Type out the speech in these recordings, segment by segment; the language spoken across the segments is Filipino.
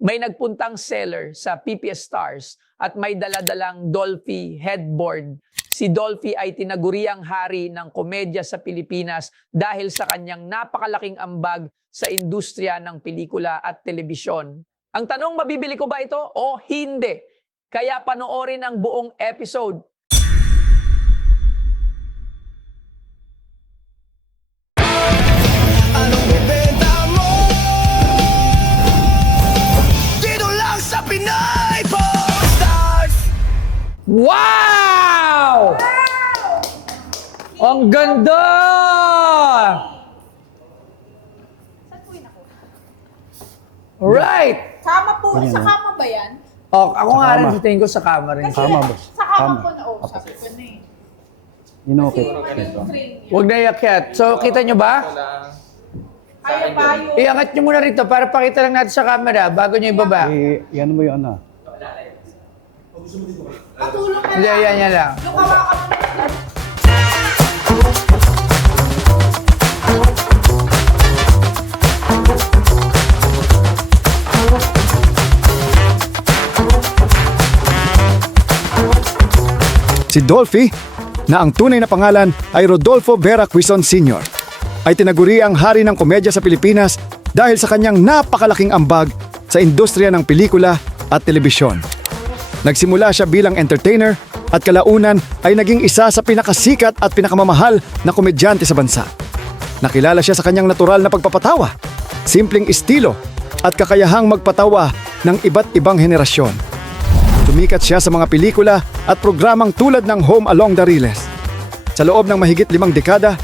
May nagpuntang seller sa PPS Stars at may daladalang Dolphy headboard. Si Dolphy ay tinaguriang hari ng komedya sa Pilipinas dahil sa kanyang napakalaking ambag sa industriya ng pelikula at telebisyon. Ang tanong, mabibili ko ba ito o hindi? Kaya panoorin ang buong episode. Anong ibenta mo? Dito lang sa Pinay Stars! Wow! Ang ganda! Saan po yun ako? Right! Kama po. Sa kama ba yan? Oh, ako Sa nga rin kama. sa tingin ko sa kama rin. Kasi Kama, boss. sa kama Kama. po na sabi ko na eh. Inokit. Kasi mali yung frame niya. Huwag na iakyat. So, kita nyo ba? Kaya ba yung... Iangat nyo muna rito para pakita lang natin sa camera bago nyo ibaba. Yan mo yung ano. Patulong na Hindi, lang. yan lang. Yung hawakan mo na. Si Dolphy, na ang tunay na pangalan ay Rodolfo Vera Quizon Sr., ay tinaguri ang hari ng komedya sa Pilipinas dahil sa kanyang napakalaking ambag sa industriya ng pelikula at telebisyon. Nagsimula siya bilang entertainer at kalaunan ay naging isa sa pinakasikat at pinakamamahal na komedyante sa bansa. Nakilala siya sa kanyang natural na pagpapatawa, simpleng estilo at kakayahang magpatawa ng iba't ibang henerasyon. Tumikat siya sa mga pelikula at programang tulad ng Home Along the Riles. Sa loob ng mahigit 5 dekada,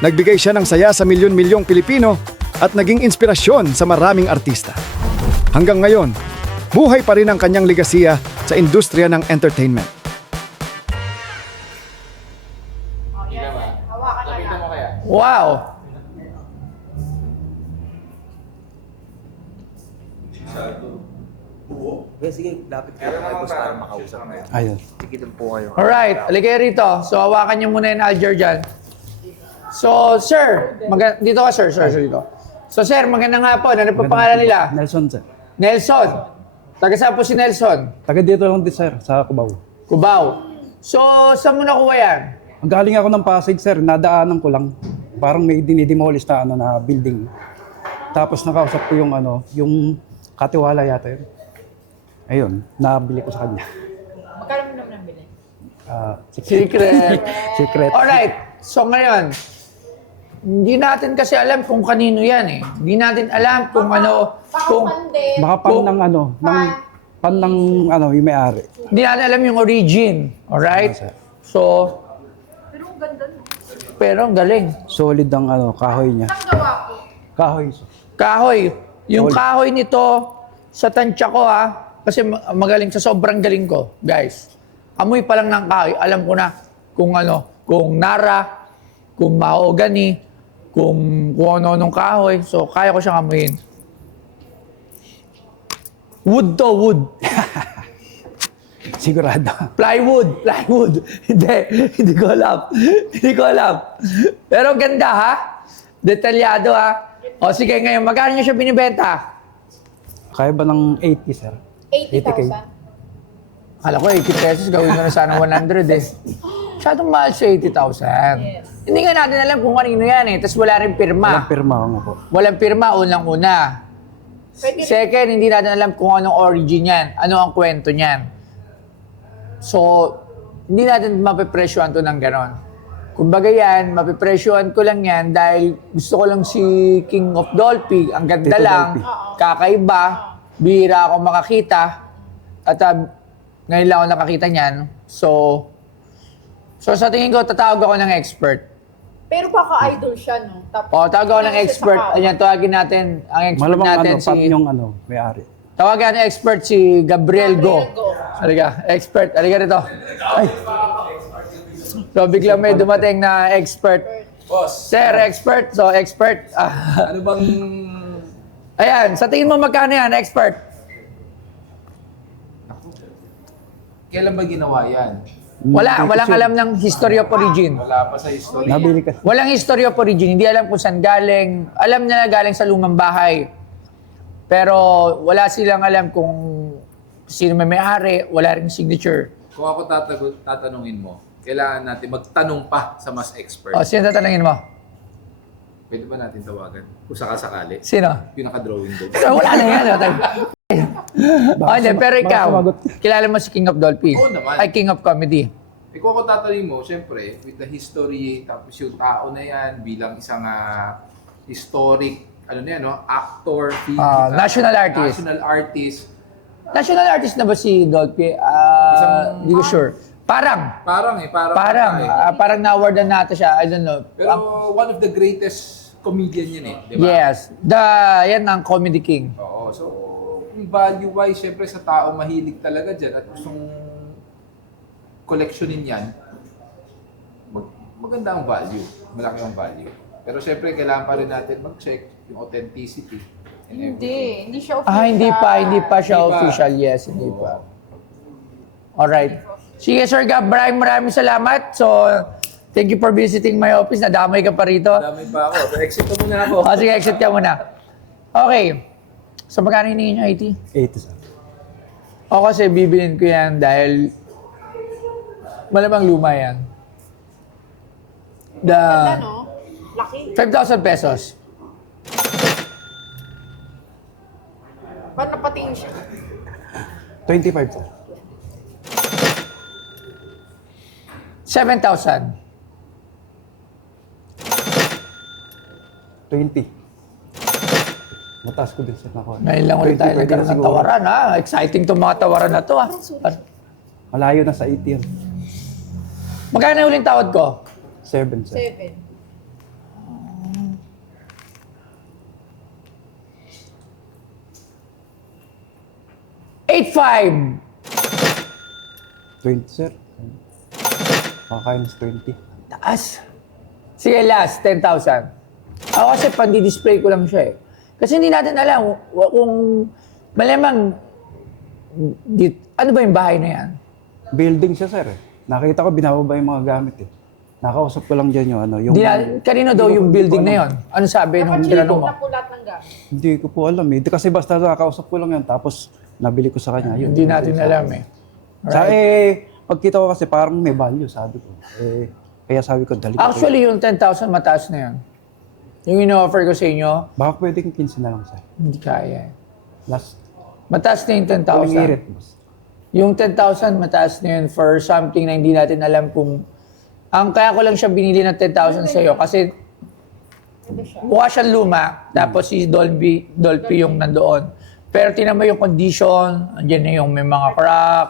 nagbigay siya ng saya sa milyon-milyong Pilipino at naging inspirasyon sa maraming artista. Hanggang ngayon, buhay pa rin ang kanyang legasiya sa industriya ng entertainment. Oh, yan. Hawakan na lang. Wow! Okay, sige, lapit kayo kay boss para makausap na. Ayun. Sige din po kayo. Alright, aligay rito. So, hawakan nyo muna yung Alger dyan. So, sir, dito ka, sir, dito. So, sir, magandang hapon. Ano po pangalan nila? Nelson, sir. Nelson. Taga saan po si Nelson? Taga dito lang din, sir, sa Cubao. Cubao. So, saan mo nakuha yan? Ang galing ako ng Pasig, sir. Nadaanan ko lang. Parang may dinidemolish na, na building. Tapos nakausap ko yung yung katiwala yata yun. Ayun, nabili ko sa kanya. Magkano mo naman ang bilhin? Secret. Secret. Alright. So, ngayon, hindi natin kasi alam kung kanino yan eh. Hindi natin alam kung ano, kung Pakapande. Baka pan ng pan ng yung may-ari. hindi natin alam yung origin. Alright? Yes, sir. So, Pero ang ganda no. pero ang galing. Solid ang kahoy niya. Saan gawa po? Kahoy, sir. Kahoy. Yung Solid. kahoy nito, sa tansya ko ha, kasi magaling sa sobrang galing ko, guys. Amoy pa lang ng kahoy, alam ko na kung kung nara, kung mahogany, kung ano-anong kahoy. So, kaya ko siyang amuyin. Wood to, wood. Sigurado. Plywood. Hindi ko alam. Hindi ko alam. Pero ganda ha. Detalyado ha. O sige, ngayon, magkano niyo siya binibenta? Kaya ba ng 80, sir? 80,000. Akala ko 80 pesos, gawin ko na sana 100 eh. Masyadong mahal sa 80,000. Yes. Hindi nga natin alam kung kanino yan eh. Tapos wala rin pirma. Walang pirma nga po. Walang pirma, unang-una. Pwede rin. Second, hindi natin alam kung anong origin yan. Ano ang kwento niyan. So, hindi natin mapipresyohan to ng ganon. Kumbaga yan, mapipresyohan ko lang yan dahil gusto ko lang si King of Dolphy. Ang ganda Tito lang, Dolphy. kakaiba, bihira ako makakita. At ngayon lang ako nakakita niyan. So sa tingin ko, tatawag ako ng expert. Pero baka idol siya no. Tapos, O, tawag ako ng siya sa expert. kama. Ayan, tawagin natin. Ang expert Malamang natin pan si... yung may-ari. Tawagan natin expert si Gabriel Go. Gabriel Go. Halika, expert. Halika rito. Ay. So, biglang may dumating na expert. Boss, Sir, expert. So, expert. ano bang... Ayan, sa tingin mo magkano yan, expert? Kailan ba ginawa yan? Walang alam ng history of origin. Wala pa sa history. Nabili ka. Walang history of origin. Hindi alam kung saan galing. Alam niya na galing sa lumang bahay. Pero wala silang alam kung sino may-ari, wala ring signature. Kung ako tatanungin mo, kailangan natin magtanong pa sa mas expert. O, sino tatanungin mo? Pwede ba natin tawagan? Kung sakasakali. Sino? Yung naka-drawing doon. So, wala na yan. Hindi, pero ikaw, sumagot. kilala mo si King of Dolphy? Oo naman. Ay, King of Comedy. Kung ako tatanungin mo, syempre, with the history, tapos yung tao na yan, bilang isang historic, actor, National artist. National artist. National artist na ba si Dolphy? Hindi ko sure. Parang Parang na-awardan natin siya. I don't know. Pero one of the greatest comedian yan di ba? Yes. Yan ang Comedy King. Oo. So, value-wise, syempre sa tao mahilig talaga dyan at gustong collectionin yan, maganda ang value. Malaki ang value. Pero syempre, kailangan pa rin natin mag-check yung authenticity. and everything. Hindi siya official. Hindi pa siya Hindi pa. official. Yes, hindi pa. Alright. Sige, Sir Gab, maraming salamat. So, thank you for visiting my office. Nadamay ka pa rito. Dami pa ako. So, exit ko muna ako. Sige, exit ka muna. Okay. So, magkano hinihingi nyo, 80? 80 sir. O kasi bibilin ko yan dahil malamang luma yan. Ano? Laki. 5,000 pesos. Ba't napatingin siya? 25 sir. 7,000. 20. Mataas ko din sir nakuha. Ngayon lang ulit tayo 20 pwede nagkaroon na ng siguro. tawaran, ha? Exciting itong mga tawaran na to, ha? Malayo na sa 80 yan. Magkano yung uling tawad ko? 7 sir. 7. $8,500. 20 sir. Makakain sa 20. Taas. Sige, last, 10,000. Ako kasi pandi-display ko lang siya eh. Kasi hindi natin alam kung malamang ano ba yung bahay na yan? Building siya sir eh. Nakita ko binababa yung mga gamit eh. Nakausap ko lang dyan yung ano. Yung, Kanino daw yung building na yon? Ano sabi nung tinanong mo? Napulat ng gamit. Hindi ko po alam eh. Kasi basta nakausap ko lang yan. Tapos nabili ko sa kanya. Yun. Hindi natin alam eh. Sa pagkita ko kasi parang may value sabi ko. Kaya sabi ko dali ko. Actually, yung 10,000 mataas na yan. Yung ino-offer ko sa inyo, Baka pwedeng 15 na lang sir. hindi kaya eh. Last. Mataas na yung Huling 10,000. irit. boss. Yung 10,000 mataas na yun for something na hindi natin alam kung... Kaya ko lang siya binili ng 10,000 sa'yo kasi mukha siyang luma, tapos si Dolphy yung nandoon. Pero tinan mo yung condition, andyan na yung may mga crack,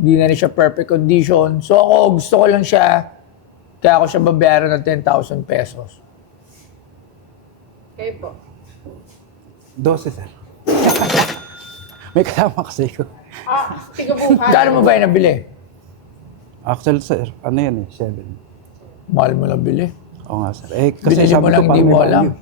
hindi na rin siya perfect condition. So ako, gusto ko lang siya, kaya ako siya babayaran ng 10,000 pesos. Kayo po. 12 sir. May kasama kasi ko. Tigabuhan. Kano mo ba yung nabili? Actually sir, ano yan eh, 7. Mahal mo nabili. Oo nga sir. Kasi Binili mo sabi lang, ko hindi parang mo may alam. value.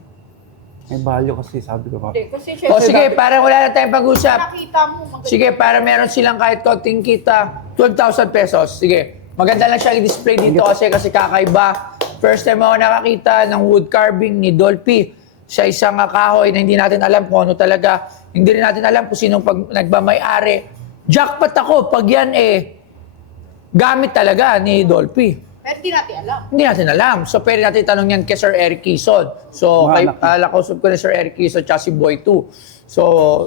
May value kasi sabi ko pa. Hindi, kasi siya. O sige, para wala na tayong pag-usap. Nakita mo. Maganda. Sige, para meron silang kahit konting kita, 12,000 pesos. Sige, maganda lang siya i-display dito kasi kakaiba. First time ako nakakita ng wood carving ni Dolphy sa isang kahoy na hindi natin alam kung ano talaga. Hindi rin natin alam kung sinong nagmamay-ari. Jackpot ako pag yan gamit talaga ni Dolphy. Pero di natin alam. Hindi natin alam. So, pwede natin tanong yan kay Sir Eric Quezon. So, Mga anak kausap ko ni Sir Eric Quezon at si Boy 2. So,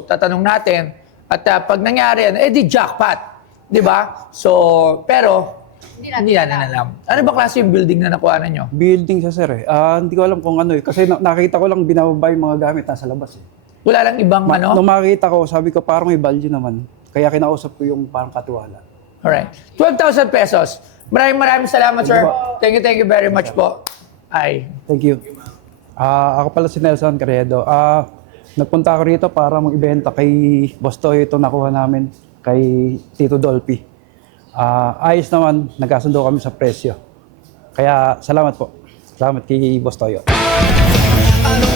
tatanong natin. At pag nangyari yan, di jackpot. Di ba? So, pero, hindi natin alam. Ano ba klase yung building na nakuha nyo? Building siya sir eh. Hindi ko alam kung ano eh. Kasi nakita ko lang binababa yung mga gamit nasa labas eh. Wala lang ibang ano? Nung makita ko, sabi ko parang may value naman. Kaya kinausap ko yung parang katiwala. Alright. 12,000 pesos. Maraming salamat, sir. Thank you very much po. Ay. Thank you. Ako pala si Nelson Carriedo. Nagpunta ako rito para mag-ibenta kay Boss Toyo ito nakuha namin kay Tito Dolphy. Ayos naman, nagkasundo kami sa presyo. Kaya salamat po. Salamat kay Boss Toyo. Anong